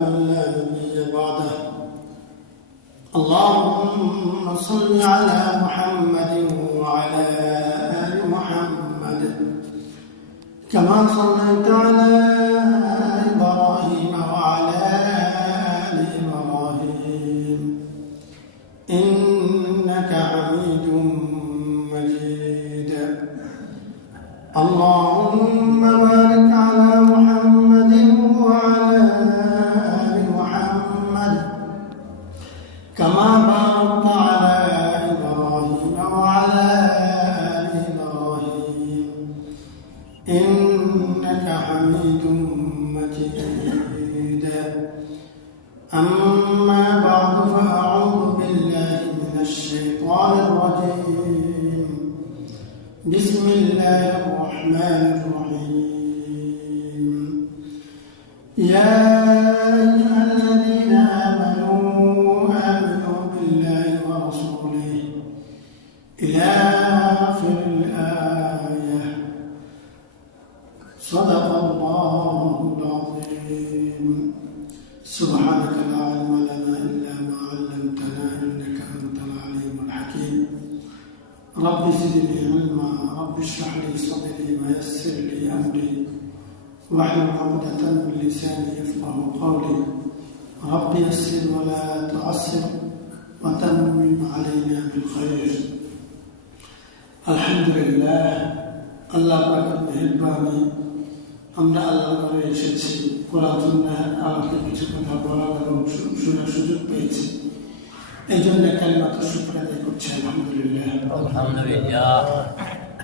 لا نبي بعده. اللهم صل على محمد وعلى آل محمد كما صليت على إبراهيم وعلى آل إبراهيم إنك حميد مجيد. اللهم بارك على محمد وعلى آل محمد كما باركت على إبراهيم وعلى آل إبراهيم إنك حميد مجيد. أما بعد فأعوذ بالله من الشيطان الرجيم. بسم الله الرحمن الرحيم. يا أيها الذين آمنوا بالله ورسوله إلى آخر الآية. صدق الله العظيم. سبحانك لا علم لنا إلا ما علمتنا إنك أنت العليم الحكيم. رب زدني علما. رب اشرح لي صدري ويسر لي أمري واحلل عقدة من لساني يفقهوا قولي. رب يسر ولا تعسر وتمم علينا بالخير. الحمد لله. আল্লাহ পাকের মেহেরবানি আমরা আল্লাহর ঘরে এসেছি, কোরআন সুন্নাহ আমাকে কিছু কথা বলার এবং শোনার সুযোগ পেয়েছি। এই জন্য কালিমাতুশ শুকর আদায় করছি আলহামদুলিল্লাহ।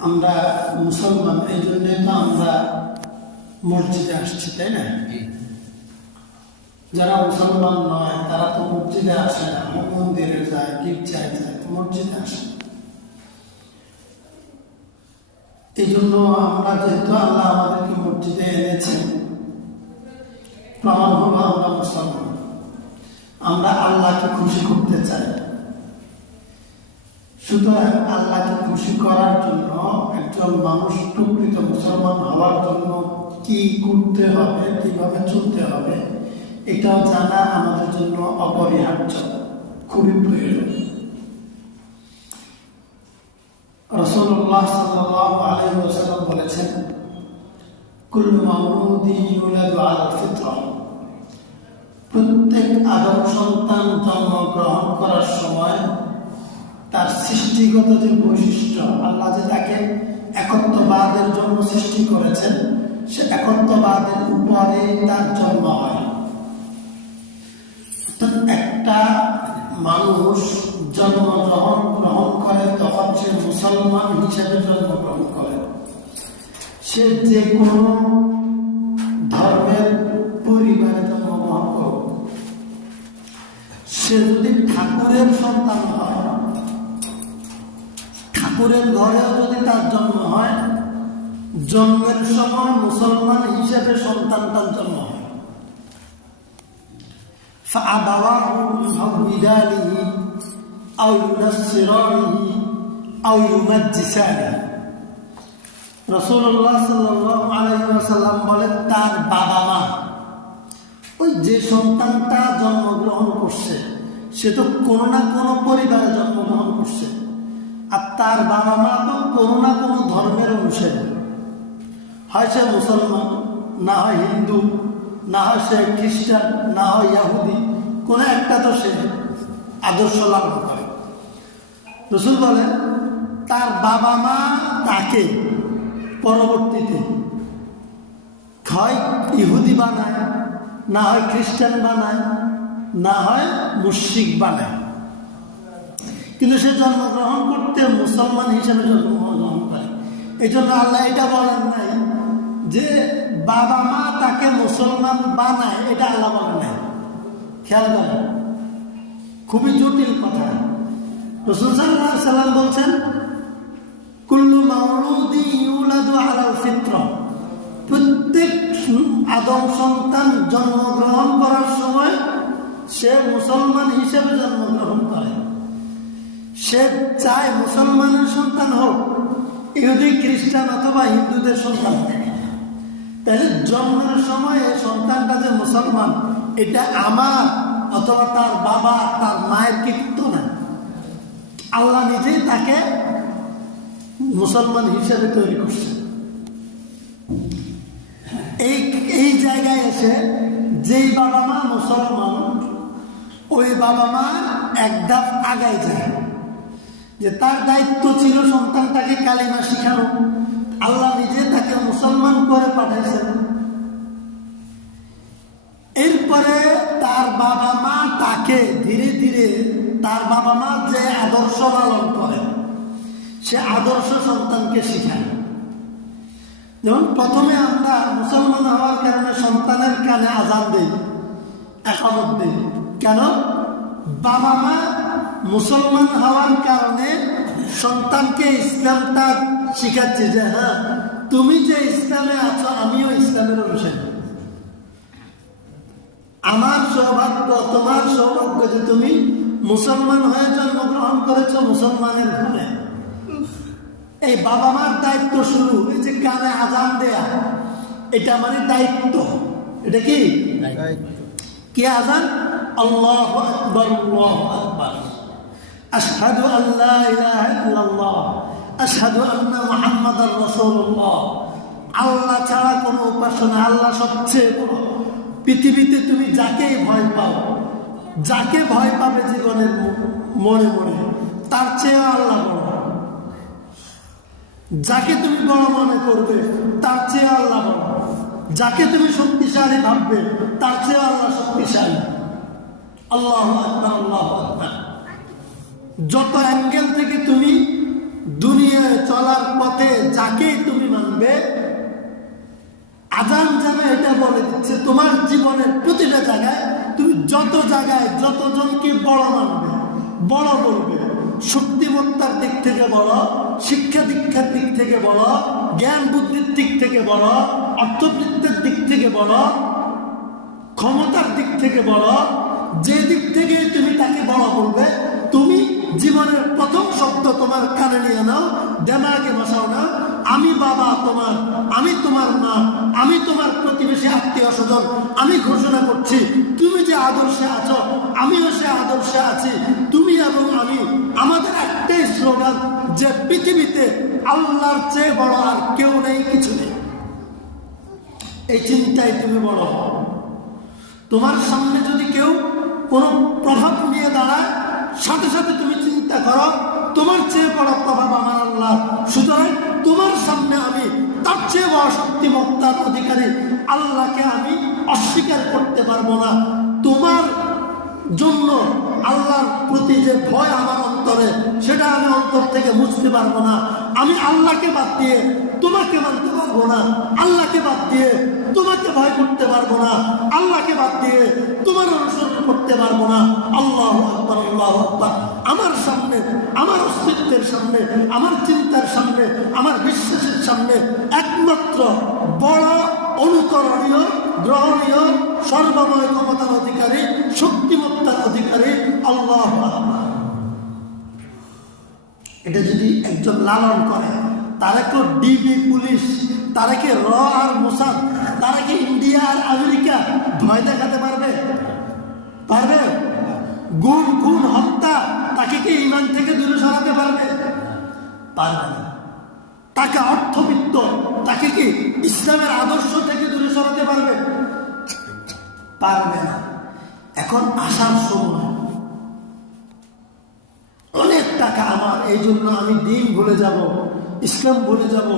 আমরা মুসলমান, এই জন্য তো আমরা মসজিদে আসছি, তাই না? যারা মুসলমান নয় তারা তো মসজিদে আসে না, মন্দিরে যায়, গির্জায় যায়, মসজিদে আসে। এই জন্য আমরা যেহেতু আল্লাহ আমাদেরকে মসজিদে এনেছেন, প্রমাণ হলো আমরা মুসলমান। আমরা আল্লাহকে খুশি করতে চাই। সুতরাং আল্লাহকে খুশি করার জন্য একজন মানুষ প্রকৃত মুসলমান হওয়ার জন্য কি করতে হবে, কিভাবে চলতে হবে, এটাও জানা আমাদের জন্য অপরিহার্য, খুবই প্রয়োজন। রাসূলুল্লাহ সাল্লাল্লাহু আলাইহি ওয়াসাল্লাম বলেছেন, কুল্লু মাউলুদিন ইউলাদু আলাল ফিতরা। প্রত্যেক আদম সন্তান জন্মগ্রহণ করার সময় তার সৃষ্টিগত যে বৈশিষ্ট্য, আল্লাহ যে তাকে একত্ববাদের জন্য সৃষ্টি করেছেন, সে একত্ববাদের উপরে তার জন্ম হয়। একটা মানুষ জন্মগ্রহণ করে তখন সে মুসলমান হিসেবে জন্মগ্রহণ করে। সে যে কোনো ধর্মের পরিবারে জন্মগ্রহণ করে, সে যদি ঠাকুরের সন্তান হয়, ঠাকুরের ঘরেও যদি তার জন্ম হয়, জন্মের সময় মুসলমান হিসেবে সন্তানটার জন্ম হয়। فأبواه يهودانه أو ينصرانه أو يمجسانه। রাসূলুল্লাহ সাল্লাল্লাহু আলাইহি ওয়াসাল্লাম বলেন, তার বাবা মা, ওই যে সন্তানটা জন্মগ্রহণ করছে সে তো কোনো না কোনো পরিবারে জন্মগ্রহণ করছে, আর তার বাবা মা তো কোনো না কোনো ধর্মের অনুসারী। হয় সে মুসলমান, না হয় হিন্দু, না হয় সে খ্রিস্টান, না হয় ইহুদি, কোন একটা তো সে আদর্শ লালন করে। রাসূল বলেন, তার বাবা মা তাকে পরবর্তীতে হয় ইহুদি বানায়, না হয় খ্রিস্টান বানায়, না হয় মুশরিক বানায়, কিন্তু সে জন্মগ্রহণ করতে মুসলমান হিসেবে জন্মগ্রহণ করে। এই জন্য আল্লাহ এটা বলেন নাই যে বাবা মা তাকে মুসলমান বানায়, এটা আল্লাহ বলেন নাই। খেয়াল করেন, খুবই জটিল কথা। রাসূল সাল্লাল্লাহু আলাইহি ওয়াসাল্লাম বলছেন, কুল্লু মাউলুদিন ইউলাদু আলাল ফিতরা। প্রত্যেক আদম সন্তান জন্মগ্রহণ করার সময় সে মুসলমান হিসেবে জন্মগ্রহণ করে। সে চায় মুসলমানের সন্তান হোক, ইহুদি, খ্রিস্টান অথবা হিন্দুদের সন্তান। তাহলে জন্মের সময় এই সন্তানটা যে মুসলমান, এটা আমার অথবা তার বাবা তার মায়ের কৃতিত্ব না, আল্লাহ নিজেই তাকে মুসলমান হিসেবে তৈরি করছে। এই জায়গায় এসে যেই বাবা মা মুসলমান, ওই বাবা মা এক ধাপ আগায় যায়, যে তার দায়িত্ব ছিল সন্তানটাকে কালিমা শিখানো। আল্লাহ নিজে তাকে মুসলমান করে পাঠাইছেন। এরপরে তার বাবা মা তাকে ধীরে ধীরে তার বাবা মা যে আদর্শ লালন করে সে আদর্শ সন্তানকে শিখায়। যেমন প্রথমে আমরা মুসলমান হওয়ার কারণে সন্তানের কানে আজান দিই, একামত দিই। কেন? বাবা মা মুসলমান হওয়ার কারণে সন্তানকে ইসলামটা শিখাচ্ছে, যে হ্যাঁ তুমি যে ইসলামে আছো আমিও ইসলামের অনুসারী। আমার সৌভাগ্য, তোমার সৌভাগ্য যে তুমি মুসলমান হয়ে জন্মগ্রহণ করেছো মুসলমানের ঘরে। এই বাবা মার দায়িত্ব শুরু। এই যে কানে আজান দেয়া, এটা মানে দায়িত্ব। এটা কি কি আজান? আল্লাহু আকবার, আল্লাহু আকবার, আশহাদু আল্লা ইলাহা ইল্লাল্লাহ, আশহাদু আন্না মুহাম্মাদার রাসূলুল্লাহ। আল্লাহ ছাড়া কোনো উপাসনা, আল্লাহ সবচেয়ে বড়। পৃথিবীতে তুমি যাকেই ভয় পাও, যাকে ভয় পাবে জীবনের মনে মনে, তার চেয়ে আল্লাহ বড়। যাকে তুমি বড় মনে করবে তার চেয়ে আল্লাহ বড়। যাকে তুমি শক্তিশালী ভাববে তার চেয়ে আল্লাহ শক্তিশালী। আল্লাহু আকবার, আল্লাহু আকবার। যত অ্যাঙ্গেল থেকে তুমি দুনিয়ায় চলার পথে যাকেই তুমি মানবে, আজান যেন এটা বলে দিচ্ছে তোমার জীবনের প্রতিটা জায়গায় তুমি যত জায়গায় যতজনকে বড় মানবে, বড় বলবে, শক্তিমত্তার দিক থেকে বড়, শিক্ষা দীক্ষার দিক থেকে বড়, জ্ঞান বুদ্ধির দিক থেকে বড়, অর্থবৃত্তের দিক থেকে বড়, ক্ষমতার দিক থেকে বড়, যে দিক থেকে তুমি তাকে বড় বলবে, তুমি জীবনের প্রথম শব্দ তোমার কানে নিয়ে নাও, দেমাগে বসাও না, আমি বাবা তোমার, আমি তোমার মা, আমি তোমার প্রতিবেশী আত্মীয় স্বজন। আমি ঘোষণা করছি তুমি যে আদর্শে আছো আমিও সে আদর্শে আছি। তুমি এবং আমি, আমাদের একটাই স্লোগান যে পৃথিবীতে আল্লাহর চেয়ে বড় আর কেউ নেই, কিছু নেই। এই চিন্তায় তুমি বড় হও। তোমার সামনে যদি কেউ কোনো প্রভাব নিয়ে দাঁড়ায়, সাথে সাথে তুমি চিন্তা করো তোমার চেয়ে বড় প্রভাব আমার আল্লাহ, সুতরাং তোমার সামনে আমি তার চেয়ে বড় শক্তিমত্তার অধিকারী আল্লাহকে আমি অস্বীকার করতে পারবো না। তোমার জন্য আল্লাহর প্রতি যে ভয় আমার অন্তরে, সেটা আমি অন্তর থেকে বুঝতে পারবো না। আমি আল্লাহকে বাদ দিয়ে তোমাকে মানতে পারবো না, আল্লাহকে বাদ দিয়ে তোমাকে ভয় করতে পারবো না, আল্লাহকে বাদ দিয়ে তোমার অনুসরণ করতে পারবো না। আল্লাহু আকবার, আল্লাহু আকবার। আমার সামনে, আমার অস্তিত্বের সামনে, আমার চিন্তার সামনে, আমার বিশ্বাসের সামনে একমাত্র বড়, অনুকরণীয়, গ্রহণীয়, সর্বময় ক্ষমতার অধিকারী, শক্তিমত্তার অধিকারী আল্লাহু আকবার। এটা যদি একজন লালন করে, তারা কেউ ডিবি পুলিশ, তারা কি র আর মোসাদ, তারা কি ইন্ডিয়া আর আমেরিকা ভয় দেখাতে পারবে? পারবে? গুম, খুন, হত্যা, তাকে কি ইমান থেকে দূরে সরাতে পারবে? পারবে না। তাকে অর্থবিত্ত, তাকে কি ইসলামের আদর্শ থেকে দূরে সরাতে পারবে? পারবে না। এখন আসার সময়, অনেক টাকা আমার, এই জন্য আমি দিন ভুলে যাব, ইসলাম ভুলে যাব,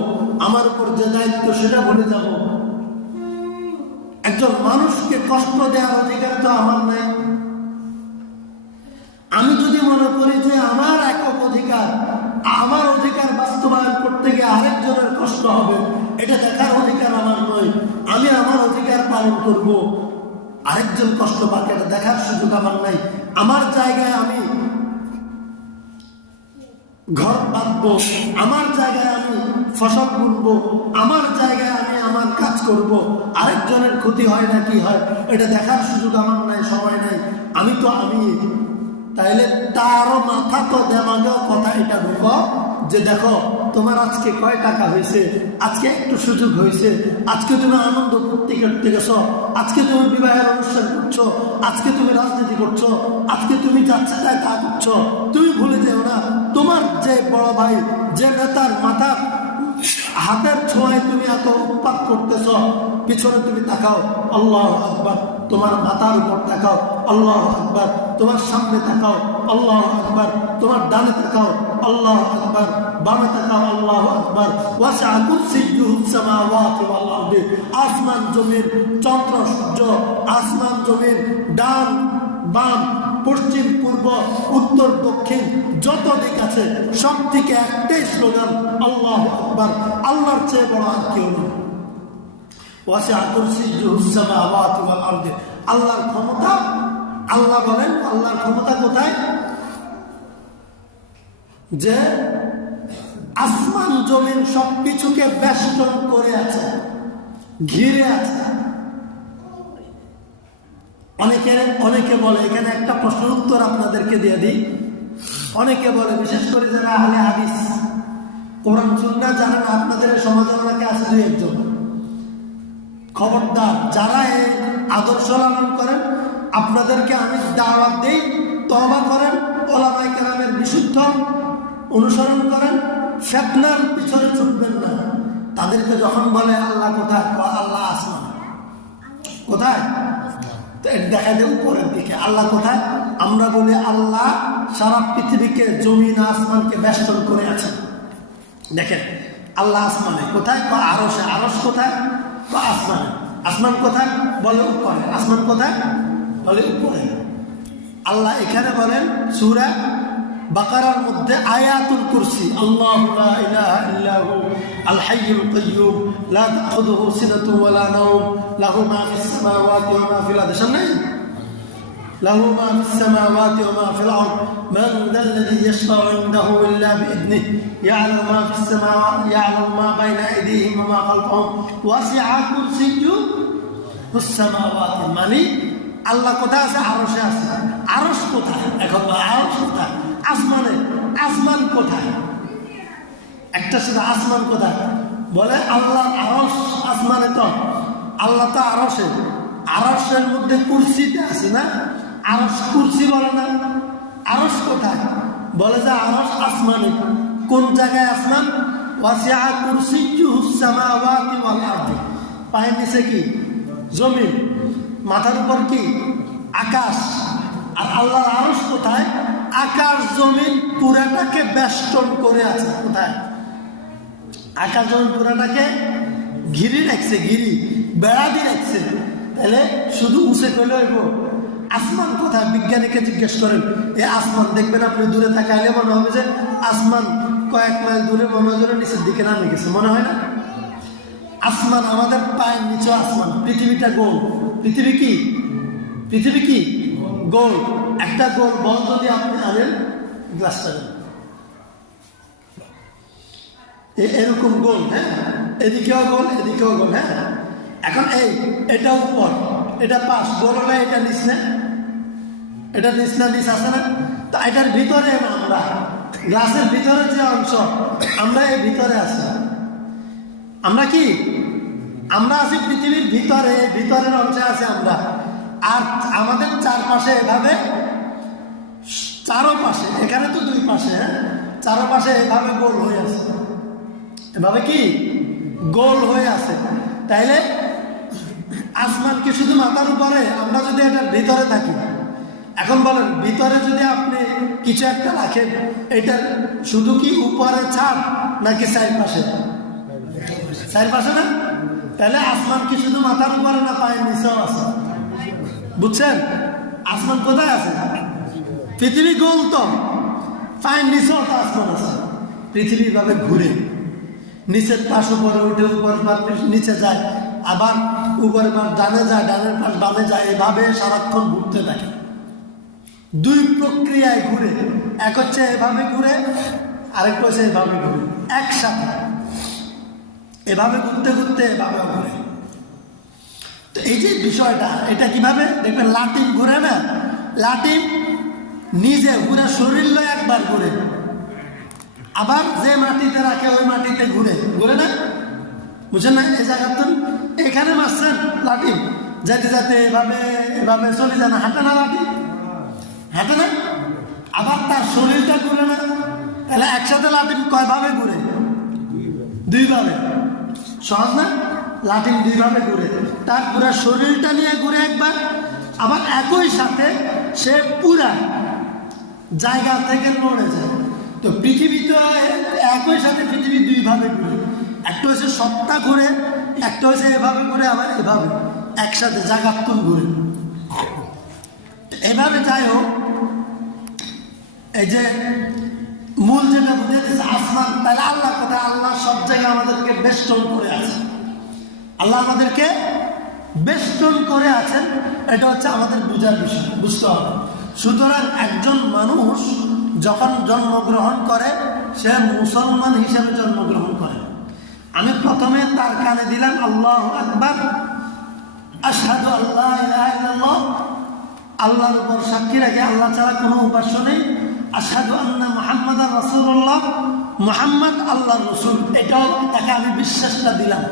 আমার উপর যে দায়িত্ব সেটা ভুলে যাব। একজন মানুষকে কষ্ট দেওয়ার অধিকার তো আমার নাই। আমি যদি মনে করি যে আমার একক অধিকার, আমার অধিকার বাস্তবায়ন করতে গিয়ে আরেকজনের কষ্ট হবে, এটা দেখার অধিকার আমার নয়। আমি আমার অধিকার পালন করব, আরেকজন কষ্ট পাবে এটা দেখার সুযোগ আমার নাই। আমার জায়গায় আমি ঘর বাঁধবো, আমার জায়গায় আমি ফসল বুনবো, আমার জায়গায় আমি আমার কাজ করব, আরেকজনের ক্ষতি হয় না কি হয় এটা দেখার সুযোগ আমার নাই, সময় নাই। আমি তো আমি, তাইলে তারও মাথা তো দেমাগেও কথা এটা ঢুকো যে দেখো তোমার আজকে কয় টাকা হয়েছে, আজকে একটু সুযোগ হয়েছে, আজকে তুমি আনন্দ করতে করতে গেছো, আজকে তুমি বিবাহের অনুষ্ঠান করছো, আজকে তুমি রাজনীতি করছো, আজকে তুমি যাচ্ছে তাই তা করছো। তুমি ভুলে যেও না তোমার যে বড় ভাই, যে নেতার মাথা হাতের ছোঁয়ায় তুমি এত উৎপাত করতেছ, পিছনে তুমি তাকাও, আল্লাহু আকবার, তোমার মাথার উপর তাকাও, আল্লাহু আকবার, তোমার সামনে তাকাও, আল্লাহু আকবার, তোমার ডানে তাকাও, আল্লাহু আকবার, বামে তাকাও, আল্লাহু আকবার। ওয়াসিআ কুরসিয়্যুহুস সামাওয়াতি ওয়াল আরদি, আসমান জমিন, চন্দ্র সূর্য, আসমান জমিন, ডান বাম, পশ্চিম পূর্ব উত্তর দক্ষিণ যত দিক আছে সব থেকে একটাই স্লোগান, আল্লাহু আকবার, আল্লাহর চেয়ে বড় আর কেউ নেই। ওয়াসিআ কুরসিয়্যুহুস সামাওয়াতি ওয়াল আরদি, আল্লাহর ক্ষমতা, আল্লাহ বলেন আল্লাহর ক্ষমতা কোথায়? যে আসমান জমিন সবকিছুকে বেষ্টন করে আছে, ঘিরে আছে। অনেকে বলে, এখানে একটা প্রশ্নের উত্তর আপনাদেরকে দিয়ে দিই। অনেকে বলে, বিশেষ করে যারা আহলে হাদিস, কোরআন সুন্নাহ জানেন, আপনাদের সমাজে অনেকে আছে দুই একজন। খবরদার, যারা এই আদর্শ লালন করেন আপনাদেরকে আমি দাওয়াত দেই, তওবা করেন, ওলামায়ে কেরামের বিশুদ্ধ অনুসরণ করেন, ফিতনার পিছনে ছুটবেন না। তাদেরকে যখন বলে আল্লাহ কোথায়, আল্লাহ আসমান কোথায়, দেখা দেব উপরের দিকে, আল্লাহ কোথায়? আমরা বলি আল্লাহ সারা পৃথিবীকে, জমিন আসমানকে বেষ্টন করে আছে। দেখেন আল্লাহ আসমানে কোথায়? আরশে। আরশ কোথায়? আসমানে। আসমান কোথায়? বলে উপরে। আসমান কোথায়? বলে উপরে। আল্লাহ এখানে বলেন সূরা বাকারার মধ্যে আয়াতুল কুরসি, আল্লাহু লা ইলাহা ইল্লাহু আল হাইয়ুল কাইয়্যুম লা তাখুযুহু সিনাতুন ওয়া লা নাওম লাহু মা ফিস সামাওয়াতি ওয়া মা ফিল আরদি। সামনে লাহু মা ফিস সামাওয়াতি ওয়া মা ফিল আরদ মান যাল্লাযী ইয়াশফা'ু ইনদাহু ইল্লা বিইذনিহি ইয়া'লামু মা ফিস সামাওয়াতি ইয়া'লামু মা বাইনা আইদিহিম ওয়া মা খালফাহুম ওয়াসি'a কুরসিয়্যুহুস সামাওয়াতি। মানে আল্লাহ কোথায় আছে? আরশে আছে। আরশ কোথায়? এখন আরশ কোথায়? আসমানে। আসমান কোথায়? একটা শুধু আসমান কোথায়? বলে আল্লাহ আরশ আসমানে। তো আল্লাহ তো আরশে, আরশের মধ্যে কুরসিতে আছে না? আরশ কুরসি বলে না? আরশ কোথায়? বলে যে আরশ আসমানে। কোন জায়গায় আসমান? ওয়াসিআ কুরসিয়্যুহুস সামাওয়াতি ওয়াল আরদি। পায়ের নিচে কি? জমিন। মাথার উপর কি? আকাশ। আর আল্লাহর আরশ কোথায়? আকাশ জমিন পুরাটাকে বেষ্টন করে আছে। কোথায়? আকাশ জমিন পুরাটাকে ঘিরে রাখছে, ঘিরি বেড়া দিয়ে রাখছে। তাহলে শুধু উঁচে করলে হইব? আসমান কোথায়? বিজ্ঞানীকে জিজ্ঞেস করেন। এই আসমান দেখবেন আপনি দূরে তাকাইলে মনে হবে যে আসমান কয়েক মাইল দূরে, মনে হয় নিচের দিকে নামে গেছে, মনে হয় না? আসমান আমাদের পায়ের নিচে আসমান। পৃথিবীটা গোল। পৃথিবী কি? পৃথিবী কি? গোল। একটা গোল বল যদি আপনি আনেন, গ্লাসটা এরকম গোল, হ্যাঁ, এদিকেও গোল এদিকেও গোল, হ্যাঁ। এখন এটা উপর, এটা পাশ, গোল হলে এটা নিচ না? এটা নিচ না? নিচ আছে না? তো এটার ভিতরে আমরা, গ্লাসের ভিতরে যে অংশ, আমরা এই ভিতরে আছি। আমরা কি? আমরা আছি পৃথিবীর ভিতরে, ভিতরের অংশে আছে আমরা। আর আমাদের চারপাশে এভাবে, চারোপাশে, এখানে তো দুই পাশে, হ্যাঁ, চারোপাশে এভাবে গোল হয়ে আছে। এভাবে কি? গোল হয়ে আছে। তাইলে আসমান কি শুধু মাথার উপরে? আমরা যদি এটার ভিতরে থাকি, এখন বলেন ভিতরে যদি আপনি কিছু একটা রাখেন, এটার শুধু কি উপরে ছাদ নাকি চারপাশে? চারপাশে না? তাহলে আসমান কি শুধু মাথার উপরে না পায়ের নিচেও আছে? বুঝছেন? আসমান কোথায় আছে? পৃথিবী গোল, তো পায়ের নিচেও তো আসমান আছে। পৃথিবী ভাবে ঘুরে, নিচের পাশ উপরে উঠে, উপরের পাশ নিচে যায়, আবার উপরের পাশ ডানে যায়, ডানের পাশ বামে যায়, এভাবে সারাক্ষণ ঘুরতে থাকে। দুই প্রক্রিয়ায় ঘুরে, এক হচ্ছে এভাবে ঘুরে, আরেক হচ্ছে এভাবে ঘুরে, একসাথে এভাবে ঘুরতে ঘুরতে এভাবে ঘুরে। তো এই যে বিষয়টা, এটা কিভাবে দেখবেন, লাটিম ঘুরে না? লাটিম নিজে পুরো শরীর লয় একবার ঘুরে, আবার যে মাটিতে রাখে ওই মাটিতে ঘুরে ঘুরে না, বুঝেন না? এই জায়গাতে এখানে মারছেন লাঠি, যেতে যেতে এভাবে এভাবে চলে যায় না, হাঁটে না লাঠি, হাঁটে না। আবার তার শরীরটা ঘুরে না, তাহলে একসাথে লাঠি কয়ভাবে ঘুরে? দুইভাবে। সহজ না? লাঠিম দুইভাবে ঘুরে, তার পুরা শরীরটা নিয়ে ঘুরে একবার, আবার একই সাথে সে পুরা জায়গা থেকে নড়ে যায়। তো পৃথিবী তো একই সাথে পৃথিবী দুইভাবে ঘুরে, একটা হচ্ছে সত্তা ঘুরে, একটা হচ্ছে এভাবে ঘুরে, আবার এভাবে একসাথে জাগাতুন ঘুরে। এভাবে যাই হোক, এই যে মূল যেটা বুঝেছে আসমান, তাহলে আল্লাহ কথা, আল্লাহ সব জায়গায় আমাদেরকে বেষ্টন করে আছে, আল্লাহ আমাদেরকে বেষ্টন করে আছেন, এটা হচ্ছে আমাদের বুঝার বিষয়, বুঝতে হবে। সুতরাং একজন মানুষ যখন জন্মগ্রহণ করে সে মুসলমান হিসেবে জন্মগ্রহণ করে। আমি প্রথমে তার কানে দিলাম আল্লাহু আকবার, আশহাদু আল্লা ইলাহা ইল্লাল্লাহ, আল্লাহর উপর সাক্ষী রাখে আল্লাহ ছাড়া কোনো উপাস্য নেই, আশহাদু আন্না মুহাম্মাদার রাসূলুল্লাহ, মুহাম্মদ আল্লাহর রাসূল, এটাও তাকে আমি বিশ্বাসটা দিলাম।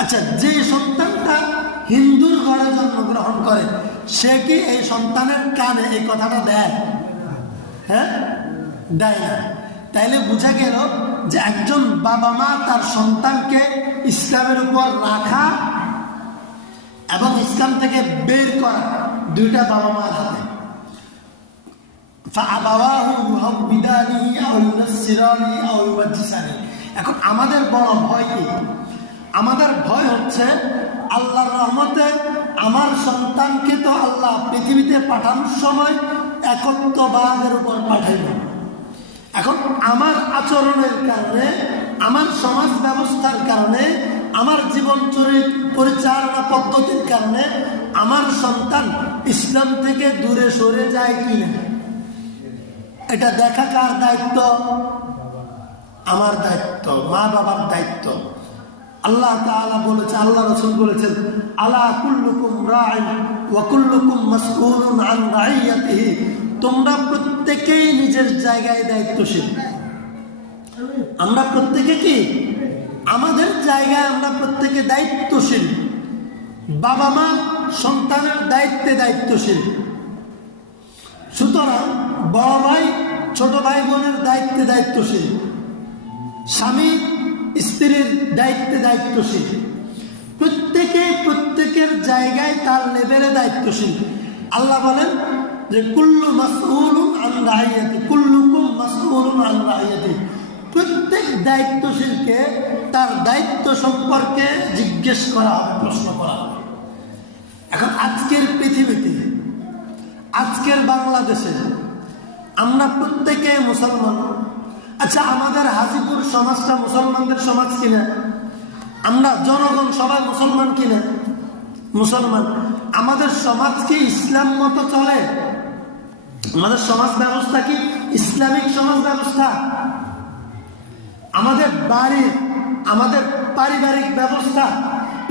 আচ্ছা, যে সন্তানটা হিন্দুর ঘরে জন্মগ্রহণ করে সে কি এই সন্তানের কানে এই কথাটা দেয়? হ্যাঁ, দেয় না। তাইলে বোঝা গেল যে একজন বাবা মা তার সন্তানকে ইসলামের উপর রাখা এবং ইসলাম থেকে বের করা দুইটা বাবা মার হাতে। এখন আমাদের বড় ভয় কি? আমাদের ভয় হচ্ছে আল্লাহর রহমতে আমার সন্তানকে তো আল্লাহ পৃথিবীতে পাঠানোর সময় একত্ববাদের উপর পাঠাইল। এখন আমার আচরণের কারণে, আমার সমাজ ব্যবস্থার কারণে, আমার জীবন পরিচালনা পদ্ধতির কারণে আমার সন্তান ইসলাম থেকে দূরে সরে যায় কিনা, এটা দেখা কার দায়িত্ব? আমার দায়িত্ব, মা বাবার দায়িত্ব। আল্লাহ তাআলা বলেছে, আল্লাহ রাসূল বলেছেন, আলা কুল্লুকুম রাইন ওয়া কুল্লুকুম মাসউলুন আন রাইয়াতিহি, তোমরা প্রত্যেকেই নিজের জায়গায় দায়িত্বশীল। আমরা প্রত্যেকে কি? আমাদের জায়গায় আমরা প্রত্যেকে দায়িত্বশীল। বাবা মা সন্তানের দায়িত্বে দায়িত্বশীল। সুতরাং বড় ভাই ছোট ভাই বোনের দায়িত্বে দায়িত্বশীল, স্বামী স্ত্রীর দায়িত্বে দায়িত্বশীল। প্রত্যেকে প্রত্যেকের জায়গায় তার লেভেলে দায়িত্বশীল। আল্লাহ বলেন যে কুল্লু মাসউলুন আন রাইয়াতি, কুল্লুকুম মাসউলুন আন রাইয়াতি, প্রত্যেক দায়িত্বশীলকে তার দায়িত্ব সম্পর্কে জিজ্ঞেস করা হবে, প্রশ্ন করা হবে। এখন আজকের পৃথিবীতে, আজকের বাংলাদেশে আমরা প্রত্যেকে মুসলমান। আচ্ছা, আমাদের হাজিপুর সমাজটা মুসলমানদের সমাজ কিনা? আমরা জনগণ সবাই মুসলমান কিনা? মুসলমান। আমাদের সমাজ কি ইসলাম মতো চলে? আমাদের সমাজ ব্যবস্থা কি ইসলামিক সমাজ ব্যবস্থা? আমাদের বাড়ির, আমাদের পারিবারিক ব্যবস্থা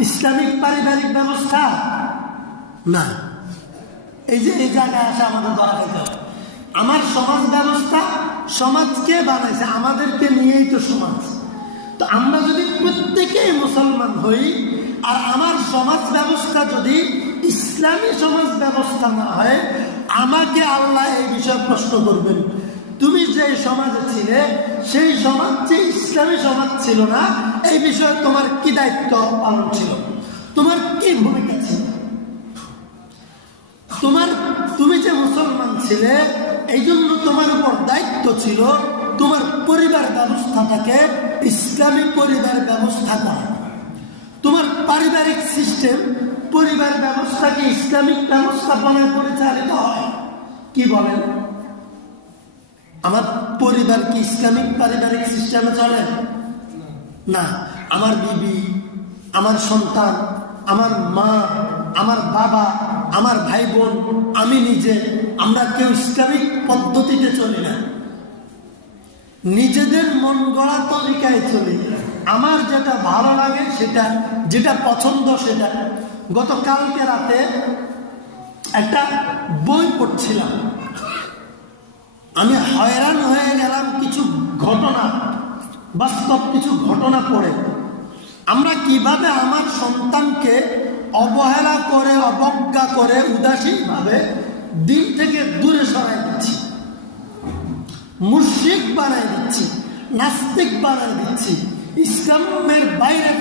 ইসলামিক পারিবারিক ব্যবস্থা না। এই যে এই জায়গায় আসা আমাদের ধরা হইতে হবে। আমার সমাজ ব্যবস্থা, সমাজকে বানাইছে, আমাদেরকে নিয়েই তো সমাজ। তো আমরা যদি প্রত্যেকেই মুসলমান হই আর আমার সমাজ ব্যবস্থা যদি ইসলামী সমাজ ব্যবস্থা না হয়, আমাকে আল্লাহ এই বিষয়ে প্রশ্ন করবেন, তুমি যে সমাজে ছিলে সেই সমাজ যে ইসলামী সমাজ ছিল না, এই বিষয়ে তোমার কি দায়িত্ব পালন ছিল, তোমার কি ভূমিকা ছিল? তুমি যে মুসলমান ছিলে এই জন্য তোমার উপর দায়িত্ব ছিল তোমার পরিবার ব্যবস্থাটাকে ইসলামী পরিবার ব্যবস্থা করা। তোমার পারিবারিক সিস্টেম, পরিবার ব্যবস্থাকে ইসলামিক ব্যবস্থাপনায় পরিচালিত হয়। কি বলেন? আমার পরিবার কি ইসলামিক পারিবারিক সিস্টেমে চলে না? আমার বিবি, আমার সন্তান, আমার মা, আমার বাবা, আমার ভাই বোন, আমি নিজে, আমরা কেউ ইসলামিক পদ্ধতিতে চলি না। নিজেদের মন গড়া তরিকায় চলি। আমার যেটা ভালো লাগে সেটা, যেটা পছন্দ সেটা। গতকালকে রাতে একটা বই পড়ছিলাম, আমি হয়রান হয়ে গেলাম কিছু ঘটনা, বাস্তব কিছু ঘটনা পড়ে আমরা কিভাবে আমার সন্তানকে অবহেলা করে, অবজ্ঞা করে, উদাসীনভাবে দিন থেকে দূরে সরাই দিচ্ছি, মুশরিক বানাই দিচ্ছি, নাস্তিক বানাই দিচ্ছি, ইসলামের বাইরে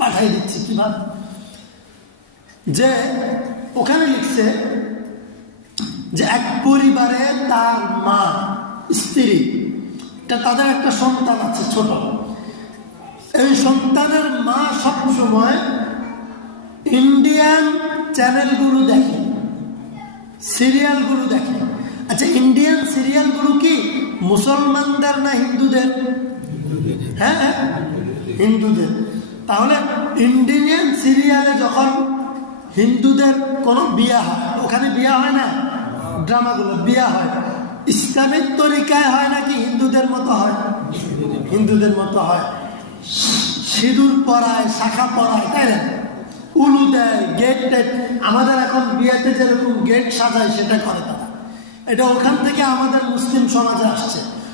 পাঠাই দিচ্ছি। কিভাবে? যে ওখানে লিখছে যে এক পরিবারে তার মা, স্ত্রী, তাদের একটা সন্তান আছে ছোট। এই সন্তানের মা সবসময় ইন্ডিয়ান চ্যানেলগুলো দেখে, সিরিয়ালগুলো দেখে। আচ্ছা, ইন্ডিয়ান সিরিয়ালগুলো কি মুসলমানদের না হিন্দুদের? হ্যাঁ, হিন্দুদের। তাহলে ইন্ডিয়ান সিরিয়ালে যখন হিন্দুদের কোনো বিয়া হয়, ওখানে বিয়া হয় না, ড্রামাগুলো বিয়া হয় ইসলামিক তরিকায় হয় নাকি হিন্দুদের মতো হয়? হিন্দুদের মতো হয়। সিঁদুর পরায়, শাখা পরায়, তাই না? উলু দেয়, গেট টেট। আমাদের এখন বিয়েতে যেরকম গেট সাজায় সেটা করে তারা। এটা ওখান থেকে আমাদের মুসলিম সমাজে আসছে।